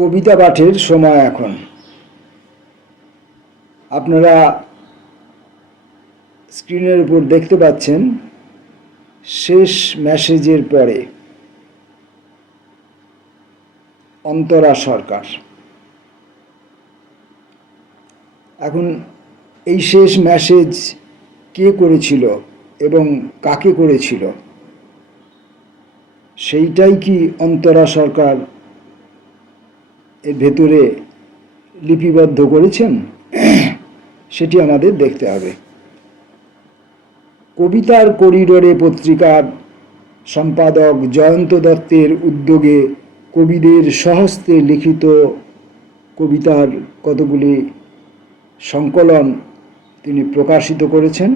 কবিতা পাঠের সময় এখন। আপনারা স্ক্রিনের উপর দেখতে পাচ্ছেন শেষ মেসেজের পরে অন্তরা সরকার। এখন এই শেষ মেসেজ কে করেছিল এবং কাকে করেছিল সেইটাই কি অন্তরা সরকার এর ভেতরে লিপিবদ্ধ করেছেন সেটি আমাদের দেখতে হবে। কবিতার করিডোরে পত্রিকার সম্পাদক জয়ন্ত দত্তের উদ্যোগে কবিদের স্বহস্তে লিখিত কবিতার কতগুলি সংকলন তিনি প্রকাশিত করেছেন।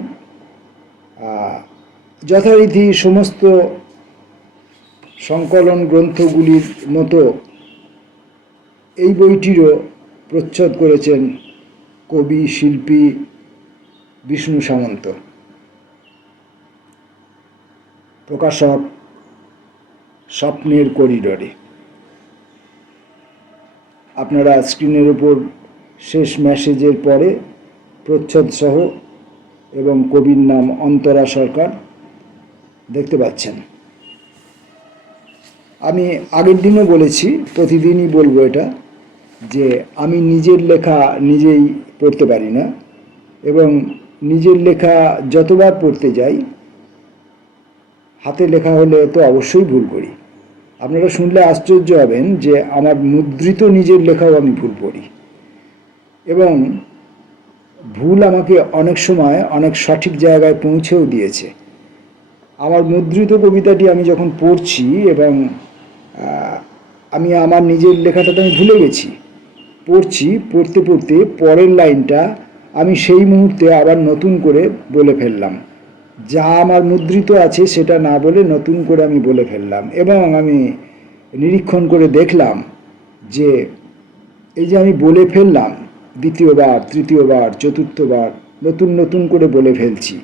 যথারীতি সমস্ত সংকলন গ্রন্থগুলির মতো এই বইটিরও প্রচ্ছদ করেছেন কবি শিল্পী বিষ্ণু সামন্ত। প্রকাশক স্বপ্নের করিডোরে। আপনারা স্ক্রিনের উপর শেষ মেসেজের পরে প্রচ্ছদ সহ এবং কবির নাম অন্তরা সরকার দেখতে পাচ্ছেন। আমি আগের দিনও বলেছি, প্রতিদিনই বলবো এটা, যে আমি নিজের লেখা নিজেই পড়তে পারি না এবং নিজের লেখা যতবার পড়তে যাই হাতে লেখা হলে তো অবশ্যই ভুল করি। আপনারা শুনলে আশ্চর্য হবেন যে আমার মুদ্রিত নিজের লেখাও আমি ভুল করি এবং ভুল আমাকে অনেক সময় অনেক সঠিক জায়গায় পৌঁছেও দিয়েছে। আমার মুদ্রিত কবিতাটি আমি যখন পড়ছি এবং আমি আমার নিজের লেখাটাতে আমি ভুলে গেছি, পড়তে পড়তে পরের লাইনটা আমি সেই মুহূর্তে আবার নতুন করে বলে ফেললাম, যা আমার মুদ্রিত আছে সেটা না বলে নতুন করে আমি বলে ফেললাম এবং আমি নিরীক্ষণ করে দেখলাম যে এই যে আমি বলে ফেললাম দ্বিতীয়বার, তৃতীয়বার, চতুর্থবার নতুন করে বলে ফেলছি,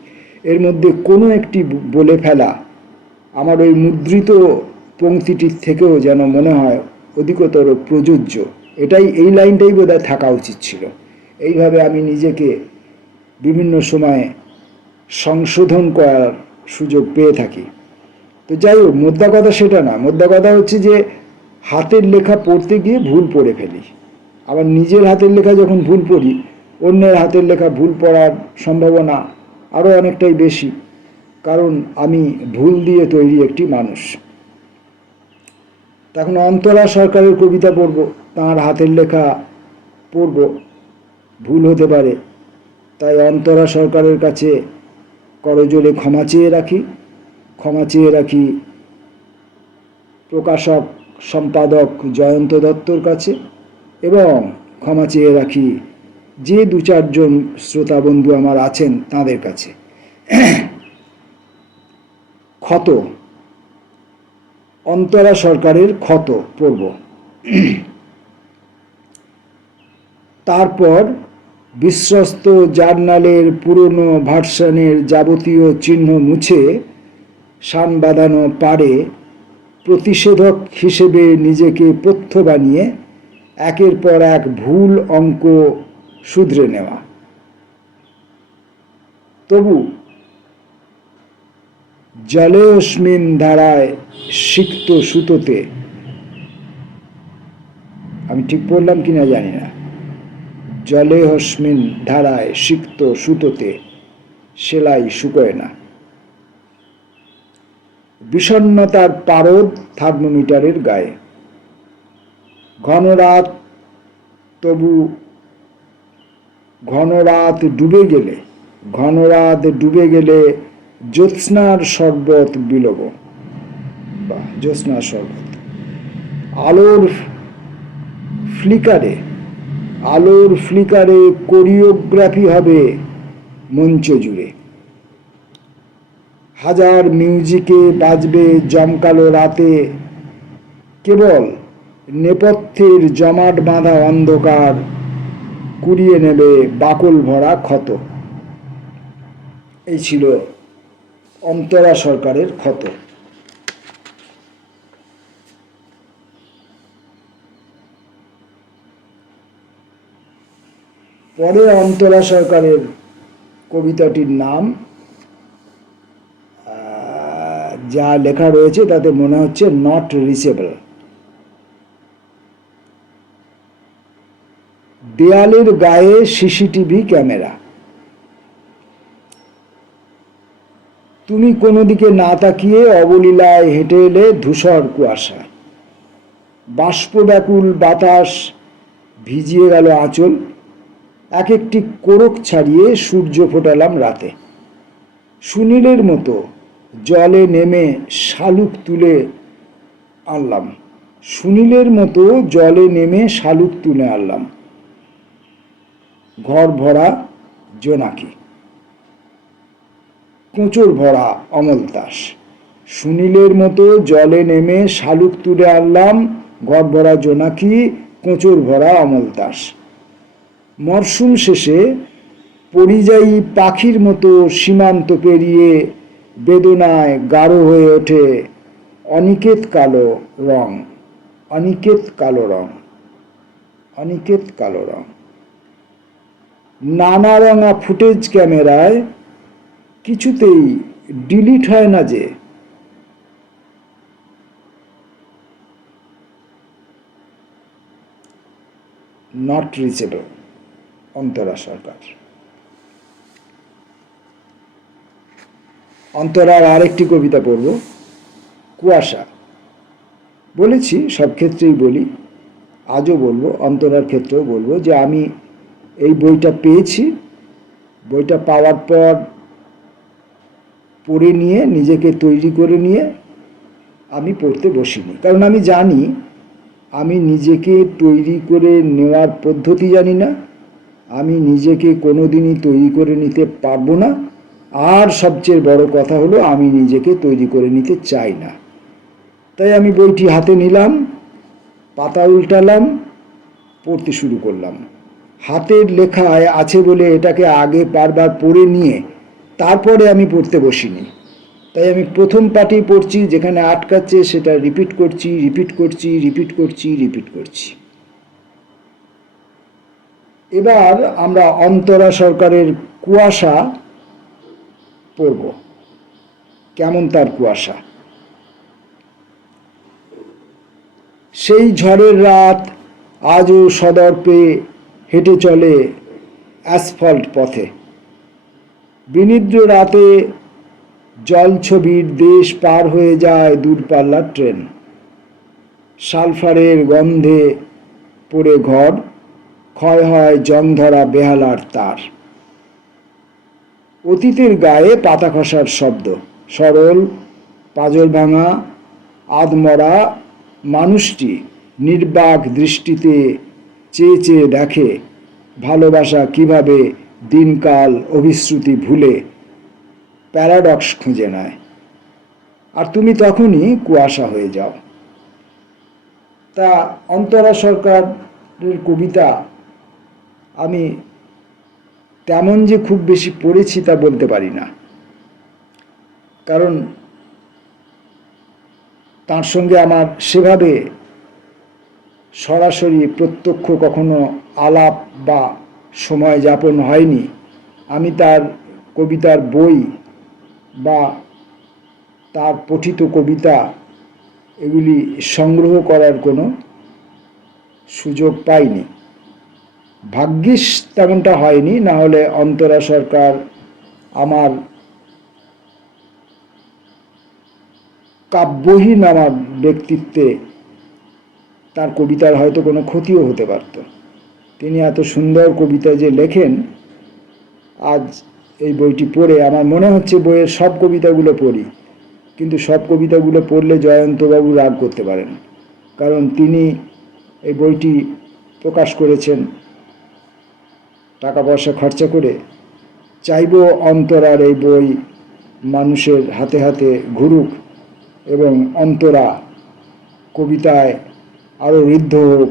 এর মধ্যে কোনো একটি বলে ফেলা আমার ওই মুদ্রিত পংক্তিটির থেকেও যেন মনে হয় অধিকতর প্রযোজ্য। এই লাইনটাই বোধহয় থাকা উচিত ছিল। এইভাবে আমি নিজেকে বিভিন্ন সময়ে সংশোধন করার সুযোগ পেয়ে থাকি। তো যাই হোক, মোদ্দা কথা সেটা না। মোদ্দা কথা হচ্ছে যে হাতের লেখা পড়তে গিয়ে ভুল পড়ে ফেলি। আবার নিজের হাতের লেখা যখন ভুল পড়ি, অন্যের হাতের লেখা ভুল পড়ার সম্ভাবনা আরও অনেকটাই বেশি, কারণ আমি ভুল দিয়ে তৈরি একটি মানুষ। তখন অন্তরা সরকারের কবিতা পড়ব, তাঁর হাতের লেখা পড়ব, ভুল হতে পারে, তাই অন্তরা সরকারের কাছে করজোড়ে ক্ষমা চেয়ে রাখি প্রকাশক সম্পাদক জয়ন্ত দত্তর কাছে এবং ক্ষমা চেয়ে রাখি যে দু চারজন শ্রোতা বন্ধু আমার আছেন তাদের কাছে। ক্ষত, অন্তরা সরকারের ক্ষত পড়ব। তারপর বিশ্বস্ত জার্নালের পুরনো ভার্সনের যাবতীয় চিহ্ন মুছে শান বাঁধানো পারে প্রতিষেধক হিসেবে নিজেকে পথ্য বানিয়ে একের পর এক ভুল অঙ্ক শুধরে নেওয়া। তবু জলেস্মিন ধারায় সিক্ত সুতোতে, আমি ঠিক পড়লাম কিনা জানি না, জলেস্মিন ধারায় সিক্ত সুতোতে সেলাই শুকোয় না। বিষণ্ণতার পারদ থার্মোমিটারের গায়ে। ঘনরাত ডুবে গেলে জ্যোৎস্নার শরবত বিলোব, বা জ্যোৎস্নার শরবত। আলোর ফ্লিকারে কোরিওগ্রাফি হবে মঞ্চ জুড়ে। হাজার মিউজিকে বাজবে জমকালো রাতে, কেবল নেপথ্যের জমাট বাঁধা অন্ধকার কুড়িয়ে নেবে বাকল ভরা ক্ষত। এই ছিল অন্তরা সরকারের ক্ষত। পরে অন্তরা সরকারের কবিতাটির নাম যা লেখা রয়েছে তাতে মনে হচ্ছে নট রিচেবল। দেয়ালের গায়ে সিসিটিভি ক্যামেরা। তুমি কোনো দিকে না তাকিয়ে অবলীলায় হেঁটে এলে ধূসর কুয়াশা। বাষ্পব্যাকুল বাতাস ভিজিয়ে গেল আঁচল। এক একটি কোরক ছাড়িয়ে সূর্য ফোটালাম রাতে। সুনীলের মতো জলে নেমে শালুক তুলে আনলাম। সুনীলের মতো জলে নেমে শালুক তুলে আনলাম। ঘর ভরা জোনাকি। কোঁচড় ভরা অমল দাস। সুনীলের মতো জলে নেমে শালুক তুলে আনলাম। ঘর ভরা জোনাকি, কোঁচড় ভরা অমল দাস। মরশুম শেষে পরিযায়ী পাখির মতো সীমান্ত পেরিয়ে বেদনায় গাঢ় হয়ে ওঠে অনিকেত কালো রং। অনিকেত কালো রং। অনিকেত কালো রং। নানা রঙা ফুটেজ ক্যামেরায় কিছুতেই ডিলিট হয় না যে। নট রিচেবল, অন্তরা সরকার। অন্তরার আরেকটি কবিতা পড়ব, কুয়াশা। বলেছি সব ক্ষেত্রেই বলি, আজও বলবো, অন্তরার ক্ষেত্রেও বলবো যে আমি এই বইটা পেয়েছি। বইটা পাওয়ার পর পড়ে নিয়ে নিজেকে তৈরি করে নিয়ে আমি পড়তে বসিনি, কারণ আমি জানি আমি নিজেকে তৈরি করে নেওয়ার পদ্ধতি জানি না, আমি নিজেকে কোনোদিনই তৈরি করে নিতে পারবো না, আর সবচেয়ে বড় কথা হলো আমি নিজেকে তৈরি করে নিতে চাই না। তাই আমি বইটি হাতে নিলাম, পাতা উল্টালাম, পড়তে শুরু করলাম। হাতের লেখায় আছে বলে এটাকে আগে বারবার পড়ে নিয়ে তারপরে আমি পড়তে বসিনি। তাই আমি প্রথম পাঠেই পড়ছি, যেখানে আটকাচ্ছে সেটা রিপিট করছি, রিপিট করছি, রিপিট করছি, রিপিট করছি। এবার আমরা অন্তরা সরকারের কুয়াশা পড়ব। কেমন তার কুয়াশা। সেই ঝড়ের রাত আজও সদর্পে হেঁটে চলে অ্যাসফল্ট পথে। বিনিদ্র রাতে জলছবির দেশ পার হয়ে যায় দূরপাল্লার ট্রেন। সালফারের গন্ধে পড়ে ঘর, ক্ষয় হয় জংধরা বেহালার তার। অতীতের গায়ে পাতা খসার শব্দ, সরল পাজর ভাঙা আধমরা মানুষটি নির্বাক দৃষ্টিতে চেয়ে চেয়ে দেখে ভালোবাসা কিভাবে দিনকাল অভিশ্রুতি ভুলে প্যারাডক্স খুঁজে নেয়, আর তুমি তখনই কুয়াশা হয়ে যাও। তা অন্তরা সরকারের কবিতা আমি তেমন যে খুব বেশি পড়েছি তা বলতে পারি না, কারণ তার সঙ্গে আমার সেভাবে সরাসরি প্রত্যক্ষ কখনো আলাপ বা সময় যাপন হয়নি। আমি তার কবিতার বই বা তার পঠিত কবিতা এগুলি সংগ্রহ করার কোনো সুযোগ পাইনি। ভাগ্যিস তেমনটা হয়নি, না হলে অন্তরা সরকার আমার কাব্যহীন আমার ব্যক্তিত্বে তার কবিতার হয়তো কোনো ক্ষতিও হতে পারত। তিনি এত সুন্দর কবিতা যে লেখেন, আজ এই বইটি পড়ে আমার মনে হচ্ছে বইয়ের সব কবিতাগুলো পড়ি, কিন্তু সব কবিতাগুলো পড়লে জয়ন্তবাবু রাগ করতে পারেন, কারণ তিনি এই বইটি প্রকাশ করেছেন টাকা পয়সা খরচা করে। চাইব অন্তরার এই বই মানুষের হাতে হাতে ঘুরুক এবং অন্তরা কবিতায় আরও ঋদ্ধ হোক,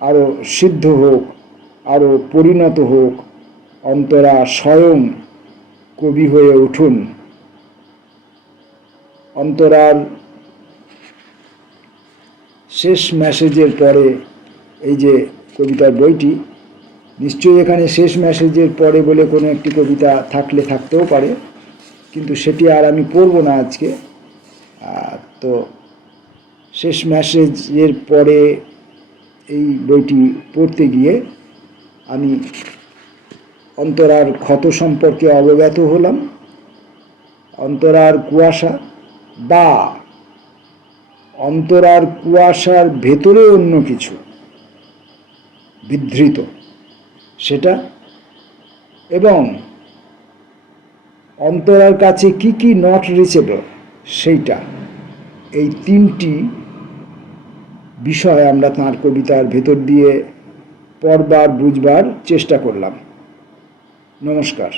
আরও সিদ্ধ হোক, আরও পরিণত হোক। অন্তরা স্বয়ং কবি হয়ে উঠুন। অন্তরার শেষ মেসেজের পরে এই যে কবিতার বইটি, নিশ্চয়ই এখানে শেষ মেসেজের পরে বলে কোনো একটি কবিতা থাকলে থাকতেও পারে, কিন্তু সেটি আর আমি পড়ব না আজকে। তো শেষ মেসেজের পরে এই বইটি পড়তে গিয়ে আমি অন্তরার ক্ষত সম্পর্কে অবগত হলাম। অন্তরার কুয়াশা বা অন্তরার কুয়াশার ভেতরে অন্য কিছু বিধৃত, সেটা, এবং অন্তরার কাছে কি কি নট রিচেবল সেইটা, এই তিনটি বিষয় আমরা তাঁর কবিতার ভেতর দিয়ে পড়বার বুঝবার চেষ্টা করলাম। নমস্কার।